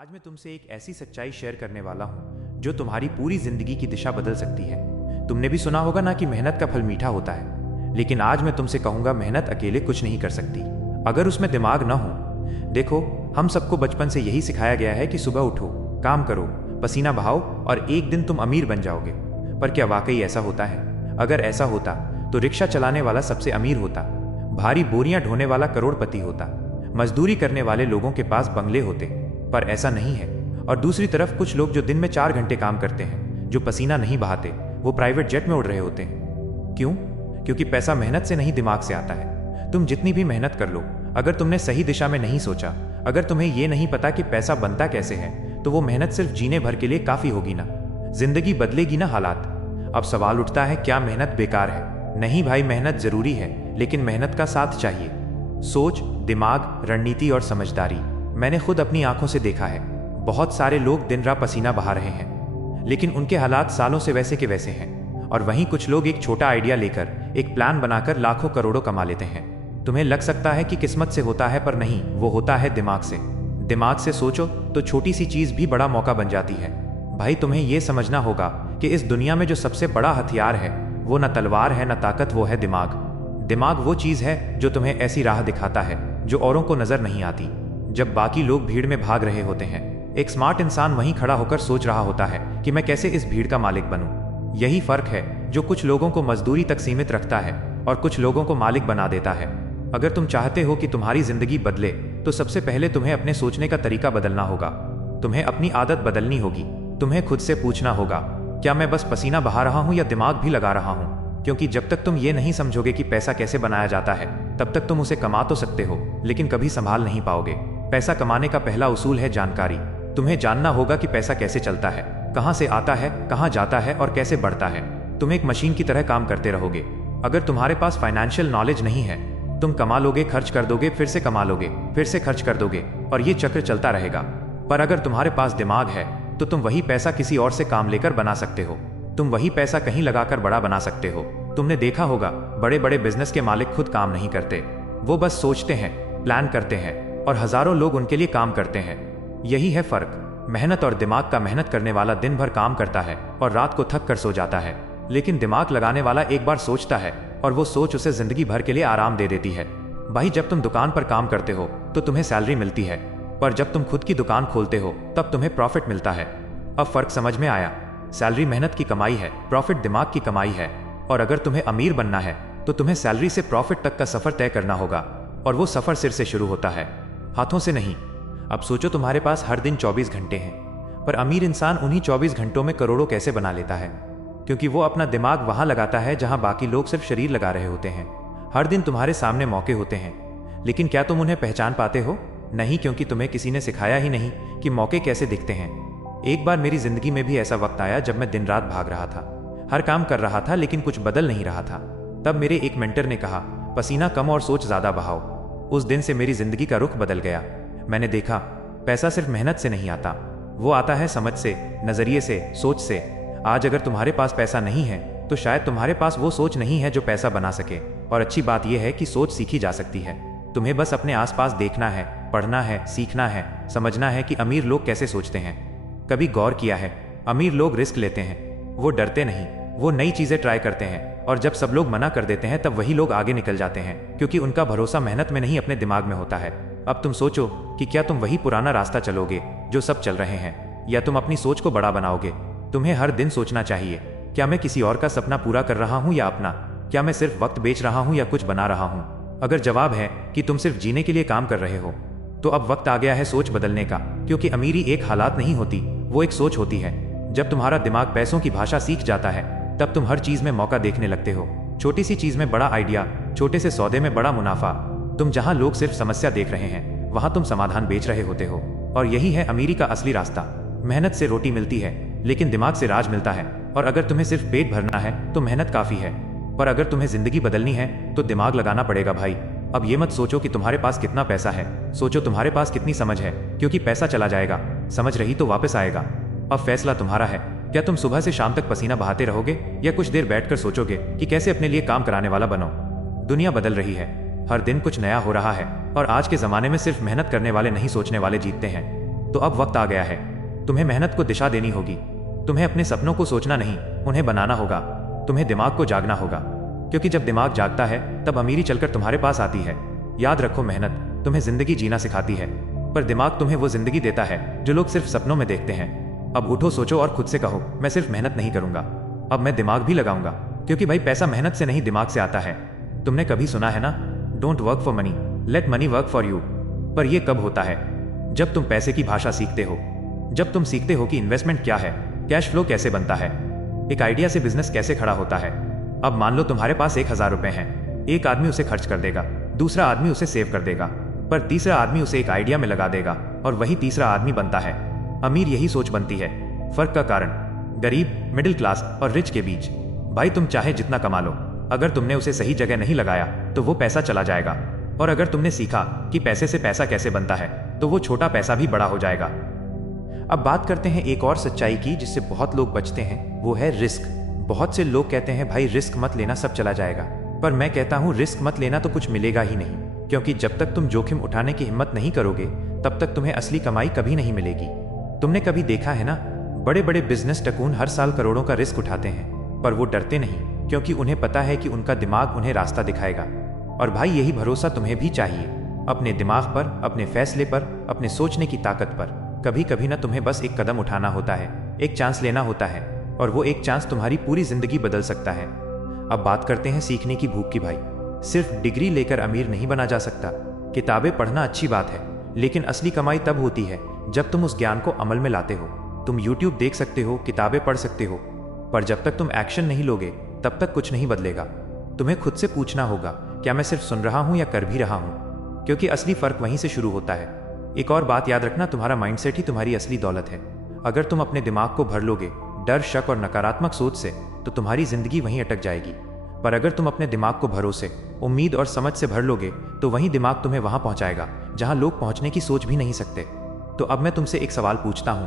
आज मैं तुमसे एक ऐसी सच्चाई शेयर करने वाला हूँ जो तुम्हारी पूरी जिंदगी की दिशा बदल सकती है। तुमने भी सुना होगा ना कि मेहनत का फल मीठा होता है, लेकिन आज मैं तुमसे कहूंगा मेहनत अकेले कुछ नहीं कर सकती अगर उसमें दिमाग ना हो। देखो, हम सबको बचपन से यही सिखाया गया है कि सुबह उठो, काम करो, पसीना बहाओ और एक दिन तुम अमीर बन जाओगे। पर क्या वाकई ऐसा होता है? अगर ऐसा होता तो रिक्शा चलाने वाला सबसे अमीर होता, भारी बोरियां ढोने वाला करोड़पति होता, मजदूरी करने वाले लोगों के पास बंगले होते। पर ऐसा नहीं है। और दूसरी तरफ कुछ लोग जो दिन में 4 घंटे काम करते हैं, जो पसीना नहीं बहाते, वो प्राइवेट जेट में उड़ रहे होते हैं। क्यों? क्योंकि पैसा मेहनत से नहीं, दिमाग से आता है। तुम जितनी भी मेहनत कर लो, अगर तुमने सही दिशा में नहीं सोचा, अगर तुम्हें ये नहीं पता कि पैसा बनता कैसे है, तो वो मेहनत सिर्फ जीने भर के लिए काफी होगी ना। जिंदगी बदलेगी ना हालात। अब सवाल उठता है, क्या मेहनत बेकार है? नहीं भाई, मेहनत जरूरी है, लेकिन मेहनत का साथ चाहिए। सोच, दिमाग, रणनीति और समझदारी। मैंने खुद अपनी आंखों से देखा है। बहुत सारे लोग दिन रात पसीना बहा रहे हैं, लेकिन उनके हालात सालों से वैसे के वैसे हैं। और वहीं कुछ लोग एक छोटा आइडिया लेकर, एक प्लान बनाकर लाखों करोड़ों कमा लेते हैं। तुम्हें लग सकता है कि किस्मत से होता है, पर नहीं, वो होता है दिमाग से। दिमाग से सोचो तो छोटी सी चीज भी बड़ा मौका बन जाती है। भाई, तुम्हें यह समझना होगा कि इस दुनिया में जो सबसे बड़ा हथियार है, वो न तलवार है, न ताकत, वो है दिमाग। दिमाग वो चीज है जो तुम्हें ऐसी राह दिखाता है जो औरों को नजर नहीं आती। जब बाकी लोग भीड़ में भाग रहे होते हैं, एक स्मार्ट इंसान वहीं खड़ा होकर सोच रहा होता है कि मैं कैसे इस भीड़ का मालिक बनूं। यही फर्क है जो कुछ लोगों को मजदूरी तक सीमित रखता है और कुछ लोगों को मालिक बना देता है। अगर तुम चाहते हो कि तुम्हारी जिंदगी बदले, तो सबसे पहले तुम्हें अपने सोचने का तरीका बदलना होगा। तुम्हें अपनी आदत बदलनी होगी। तुम्हें खुद से पूछना होगा, क्या मैं बस पसीना बहा रहा हूं या दिमाग भी लगा रहा हूं? क्योंकि जब तक तुम ये नहीं समझोगे कि पैसा कैसे बनाया जाता है, तब तक तुम उसे कमा तो सकते हो, लेकिन कभी संभाल नहीं पाओगे। पैसा कमाने का पहला उसूल है जानकारी। तुम्हें जानना होगा कि पैसा कैसे चलता है, कहां से आता है, कहां जाता है और कैसे बढ़ता है। तुम एक मशीन की तरह काम करते रहोगे। अगर तुम्हारे पास फाइनेंशियल नॉलेज नहीं है, तुम कमा लोगे, खर्च कर दोगे, फिर से कमा लोगे, फिर से खर्च कर दोगे, और ये चक्र चलता रहेगा। पर अगर तुम्हारे पास दिमाग है, तो तुम वही पैसा किसी और से काम लेकर बना सकते हो। तुम वही पैसा कहीं लगाकर बड़ा बना सकते हो। तुमने देखा होगा, बड़े बड़े बिजनेस के मालिक खुद काम नहीं करते। वो बस सोचते हैं, प्लान करते हैं, और हजारों लोग उनके लिए काम करते हैं। यही है फर्क, मेहनत और दिमाग का। मेहनत करने वाला दिन भर काम करता है और रात को थक कर सो जाता है, लेकिन दिमाग लगाने वाला एक बार सोचता है और वो सोच उसे जिंदगी भर के लिए आराम दे देती है। भाई, जब तुम दुकान पर काम करते हो तो तुम्हें सैलरी मिलती है, पर जब तुम खुद की दुकान खोलते हो तब तुम्हें प्रॉफिट मिलता है। अब फर्क समझ में आया? सैलरी मेहनत की कमाई है, प्रॉफिट दिमाग की कमाई है। और अगर तुम्हें अमीर बनना है, तो तुम्हें सैलरी से प्रॉफिट तक का सफर तय करना होगा, और वो सफर सिर से शुरू होता है, हाथों से नहीं। अब सोचो, तुम्हारे पास हर दिन 24 घंटे हैं, पर अमीर इंसान उन्हीं 24 घंटों में करोड़ों कैसे बना लेता है? क्योंकि वो अपना दिमाग वहां लगाता है जहां बाकी लोग सिर्फ शरीर लगा रहे होते हैं। हर दिन तुम्हारे सामने मौके होते हैं, लेकिन क्या तुम उन्हें पहचान पाते हो? नहीं, क्योंकि तुम्हें किसी ने सिखाया ही नहीं कि मौके कैसे दिखते हैं। एक बार मेरी जिंदगी में भी ऐसा वक्त आया जब मैं दिन रात भाग रहा था, हर काम कर रहा था, लेकिन कुछ बदल नहीं रहा था। तब मेरे एक मेंटर ने कहा, पसीना कम और सोच ज्यादा बहाओ। उस दिन से मेरी जिंदगी का रुख बदल गया। मैंने देखा, पैसा सिर्फ मेहनत से नहीं आता, वो आता है समझ से, नजरिए से, सोच से। आज अगर तुम्हारे पास पैसा नहीं है, तो शायद तुम्हारे पास वो सोच नहीं है जो पैसा बना सके। और अच्छी बात यह है कि सोच सीखी जा सकती है। तुम्हें बस अपने आसपास देखना है, पढ़ना है, सीखना है, समझना है कि अमीर लोग कैसे सोचते हैं। कभी गौर किया है, अमीर लोग रिस्क लेते हैं, वो डरते नहीं, वो नई चीजें ट्राई करते हैं, और जब सब लोग मना कर देते हैं तब वही लोग आगे निकल जाते हैं, क्योंकि उनका भरोसा मेहनत में नहीं, अपने दिमाग में होता है। अब तुम सोचो कि क्या तुम वही पुराना रास्ता चलोगे जो सब चल रहे हैं, या तुम अपनी सोच को बड़ा बनाओगे? तुम्हें हर दिन सोचना चाहिए, क्या मैं किसी और का सपना पूरा कर रहा हूं या अपना? क्या मैं सिर्फ वक्त बेच रहा हूं या कुछ बना रहा हूं? अगर जवाब है कि तुम सिर्फ जीने के लिए काम कर रहे हो, तो अब वक्त आ गया है सोच बदलने का। क्योंकि अमीरी एक हालात नहीं होती, वो एक सोच होती है। जब तुम्हारा दिमाग पैसों की भाषा सीख जाता है, तब तुम हर चीज में मौका देखने लगते हो। छोटी सी चीज में बड़ा आइडिया, छोटे से सौदे में बड़ा मुनाफा। तुम जहां लोग सिर्फ समस्या देख रहे हैं, वहां तुम समाधान बेच रहे होते हो। और यही है अमीरी का असली रास्ता। मेहनत से रोटी मिलती है, लेकिन दिमाग से राज मिलता है। और अगर तुम्हें सिर्फ पेट भरना है, तो मेहनत काफी है, पर अगर तुम्हें जिंदगी बदलनी है, तो दिमाग लगाना पड़ेगा भाई। अब ये मत सोचो कि तुम्हारे पास कितना पैसा है, सोचो तुम्हारे पास कितनी समझ है, क्योंकि पैसा चला जाएगा, समझ रही तो वापस आएगा। अब फैसला तुम्हारा है, क्या तुम सुबह से शाम तक पसीना बहाते रहोगे, या कुछ देर बैठकर सोचोगे कि कैसे अपने लिए काम कराने वाला बनो? दुनिया बदल रही है, हर दिन कुछ नया हो रहा है, और आज के जमाने में सिर्फ मेहनत करने वाले नहीं, सोचने वाले जीतते हैं। तो अब वक्त आ गया है। तुम्हें मेहनत को दिशा देनी होगी। तुम्हें अपने सपनों को सोचना नहीं, उन्हें बनाना होगा। तुम्हें दिमाग को जागना होगा, क्योंकि जब दिमाग जागता है तब अमीरी चलकर तुम्हारे पास आती है। याद रखो, मेहनत तुम्हें जिंदगी जीना सिखाती है, पर दिमाग तुम्हें वो जिंदगी देता है जो लोग सिर्फ सपनों में देखते हैं। अब उठो, सोचो और खुद से कहो, मैं सिर्फ मेहनत नहीं करूंगा, अब मैं दिमाग भी लगाऊंगा। क्योंकि भाई, पैसा मेहनत से नहीं दिमाग से आता है। तुमने कभी सुना है ना, don't work for money, late money work for you. पर यह कब होता है? जब तुम पैसे की भाषा सीखते हो, जब तुम सीखते हो कि इन्वेस्टमेंट क्या है, कैश फ्लो कैसे बनता है, एक आइडिया से बिजनेस कैसे खड़ा होता है। अब मान लो तुम्हारे पास 1,000 रुपए हैं। एक आदमी उसे खर्च कर देगा, दूसरा आदमी उसे सेव कर देगा, पर तीसरा आदमी उसे एक आइडिया में लगा देगा और वही तीसरा आदमी बनता है अमीर। यही सोच बनती है फर्क का कारण, गरीब, मिडिल क्लास और रिच के बीच। भाई, तुम चाहे जितना कमा लो, अगर तुमने उसे सही जगह नहीं लगाया तो वो पैसा चला जाएगा। और अगर तुमने सीखा कि पैसे से पैसा कैसे बनता है, तो वो छोटा पैसा भी बड़ा हो जाएगा। अब बात करते हैं एक और सच्चाई की जिससे बहुत लोग बचते हैं, वो है रिस्क। बहुत से लोग कहते हैं भाई रिस्क मत लेना, सब चला जाएगा। पर मैं कहता हूं रिस्क मत लेना तो कुछ मिलेगा ही नहीं, क्योंकि जब तक तुम जोखिम उठाने की हिम्मत नहीं करोगे तब तक तुम्हें असली कमाई कभी नहीं मिलेगी। तुमने कभी देखा है ना, बड़े बड़े बिजनेस टकून हर साल करोड़ों का रिस्क उठाते हैं, पर वो डरते नहीं, क्योंकि उन्हें पता है कि उनका दिमाग उन्हें रास्ता दिखाएगा। और भाई, यही भरोसा तुम्हें भी चाहिए, अपने दिमाग पर, अपने फैसले पर, अपने सोचने की ताकत पर। कभी कभी ना तुम्हें बस एक कदम उठाना होता है, एक चांस लेना होता है, और वो एक चांस तुम्हारी पूरी जिंदगी बदल सकता है। अब बात करते हैं सीखने की भूख की। भाई, सिर्फ डिग्री लेकर अमीर नहीं बना जा सकता। किताबें पढ़ना अच्छी बात है, लेकिन असली कमाई तब होती है जब तुम उस ज्ञान को अमल में लाते हो। तुम YouTube देख सकते हो, किताबें पढ़ सकते हो, पर जब तक तुम एक्शन नहीं लोगे तब तक कुछ नहीं बदलेगा। तुम्हें खुद से पूछना होगा, क्या मैं सिर्फ सुन रहा हूं या कर भी रहा हूं? क्योंकि असली फर्क वहीं से शुरू होता है। एक और बात याद रखना, तुम्हारा माइंडसेट ही तुम्हारी असली दौलत है। अगर तुम अपने दिमाग को भर लोगे डर, शक और नकारात्मक सोच से, तो तुम्हारी जिंदगी वहीं अटक जाएगी। पर अगर तुम अपने दिमाग को भरोसे, उम्मीद और समझ से भर लोगे, तो वहीं दिमाग तुम्हें वहां पहुंचाएगा जहां लोग पहुंचने की सोच भी नहीं सकते। तो अब मैं तुमसे एक सवाल पूछता हूं,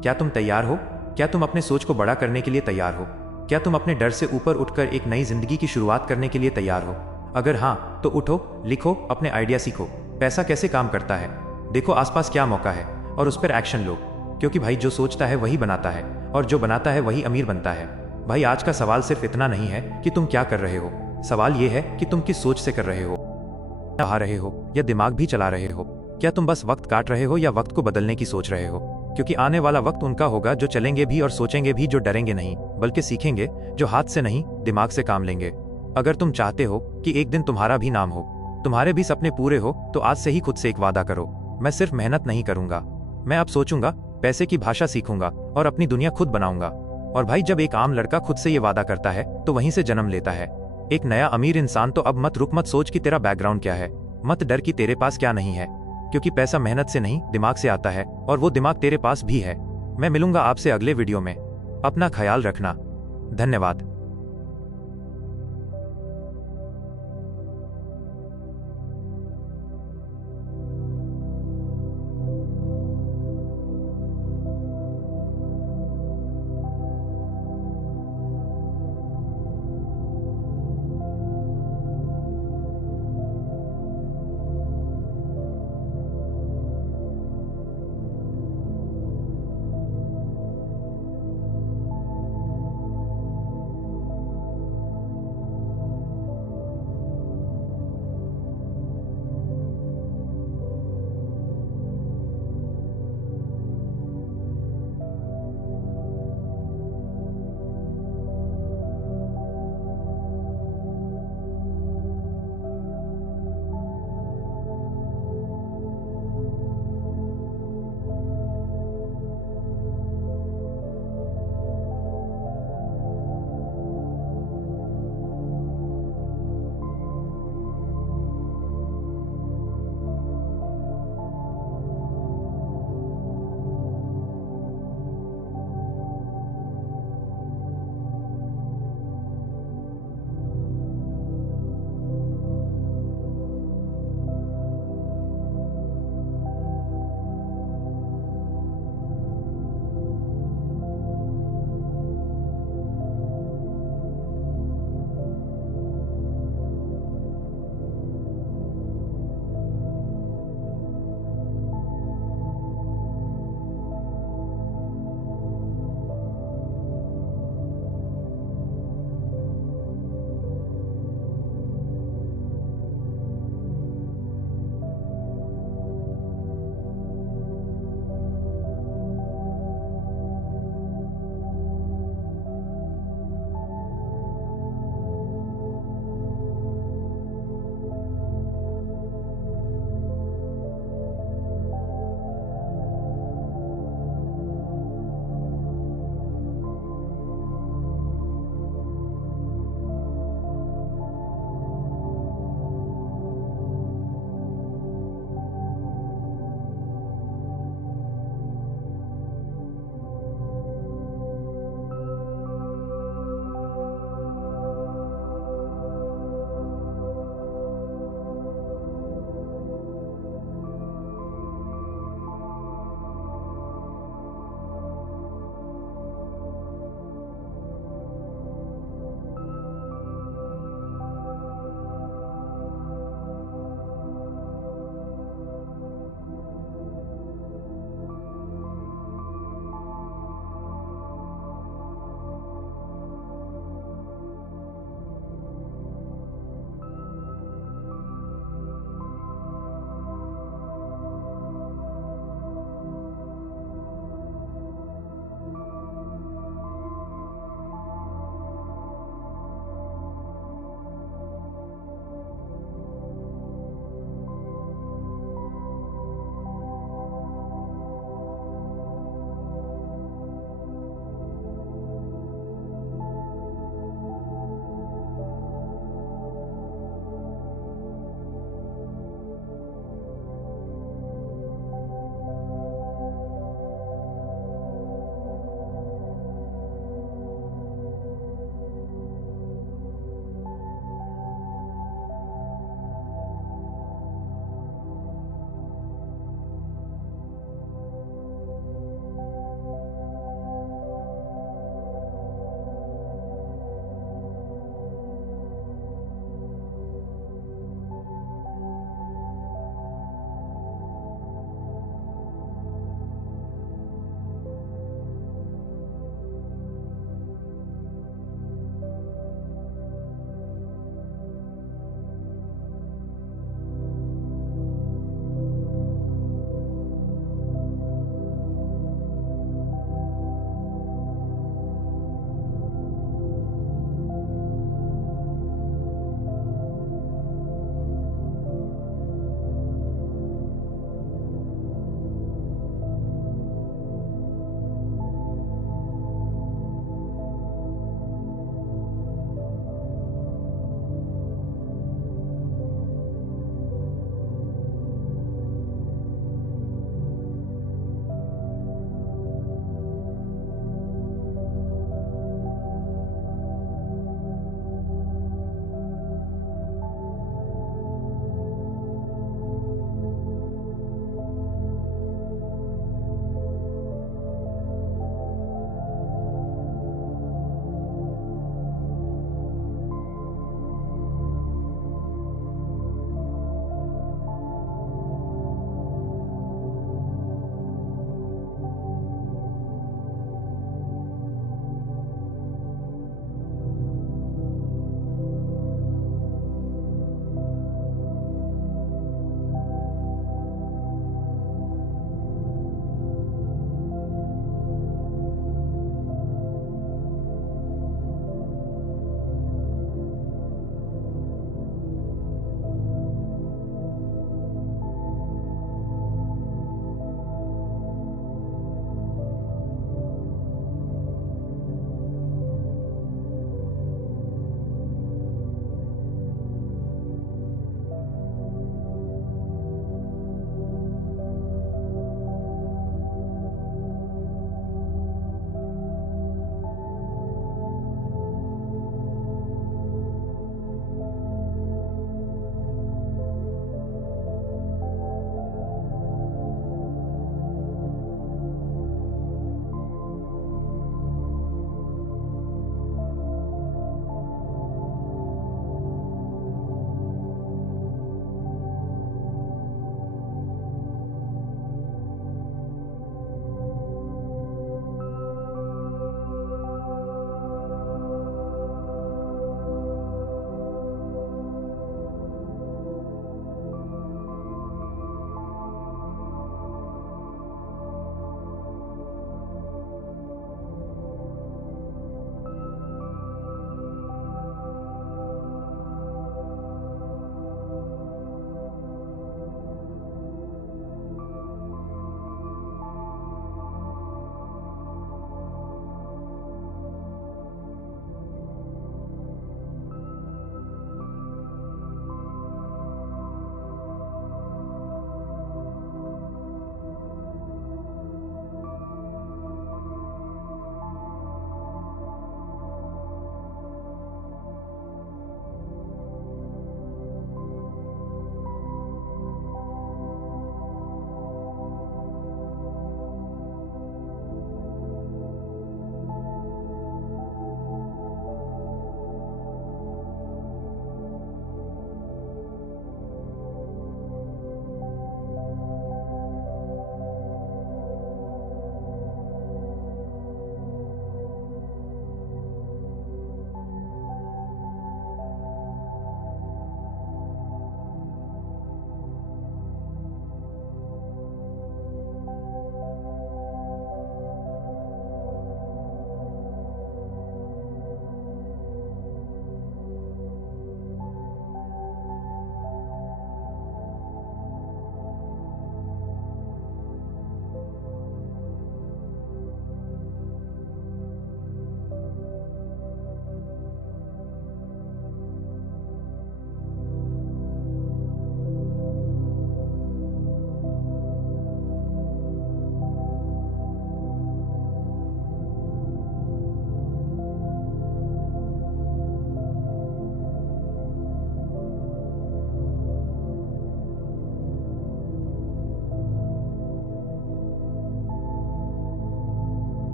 क्या तुम तैयार हो? क्या तुम अपने सोच को बड़ा करने के लिए तैयार हो? क्या तुम अपने डर से ऊपर उठकर एक नई जिंदगी की शुरुआत करने के लिए तैयार हो? अगर हाँ, तो उठो, लिखो, अपने आइडिया सीखो। पैसा कैसे काम करता है, देखो आसपास क्या मौका है और उस पर एक्शन लो। क्योंकि भाई, जो सोचता है वही बनाता है, और जो बनाता है वही अमीर बनता है। भाई, आज का सवाल सिर्फ इतना नहीं है कि तुम क्या कर रहे हो, सवाल ये है कि तुम किस सोच से कर रहे हो। आ रहे हो या दिमाग भी चला रहे हो? क्या तुम बस वक्त काट रहे हो या वक्त को बदलने की सोच रहे हो? क्योंकि आने वाला वक्त उनका होगा जो चलेंगे भी और सोचेंगे भी, जो डरेंगे नहीं बल्कि सीखेंगे, जो हाथ से नहीं दिमाग से काम लेंगे। अगर तुम चाहते हो कि एक दिन तुम्हारा भी नाम हो, तुम्हारे भी सपने पूरे हो, तो आज से ही खुद से एक वादा करो, मैं सिर्फ मेहनत नहीं करूंगा, मैं अब सोचूंगा, पैसे की भाषा सीखूंगा और अपनी दुनिया खुद बनाऊंगा। और भाई, जब एक आम लड़का खुद से ये वादा करता है तो वहीं से जन्म लेता है एक नया अमीर इंसान। तो अब मत रुक, मत सोच कि तेरा बैकग्राउंड क्या है, मत डर कि तेरे पास क्या नहीं है, क्योंकि पैसा मेहनत से नहीं दिमाग से आता है, और वो दिमाग तेरे पास भी है। मैं मिलूंगा आपसे अगले वीडियो में। अपना ख्याल रखना। धन्यवाद।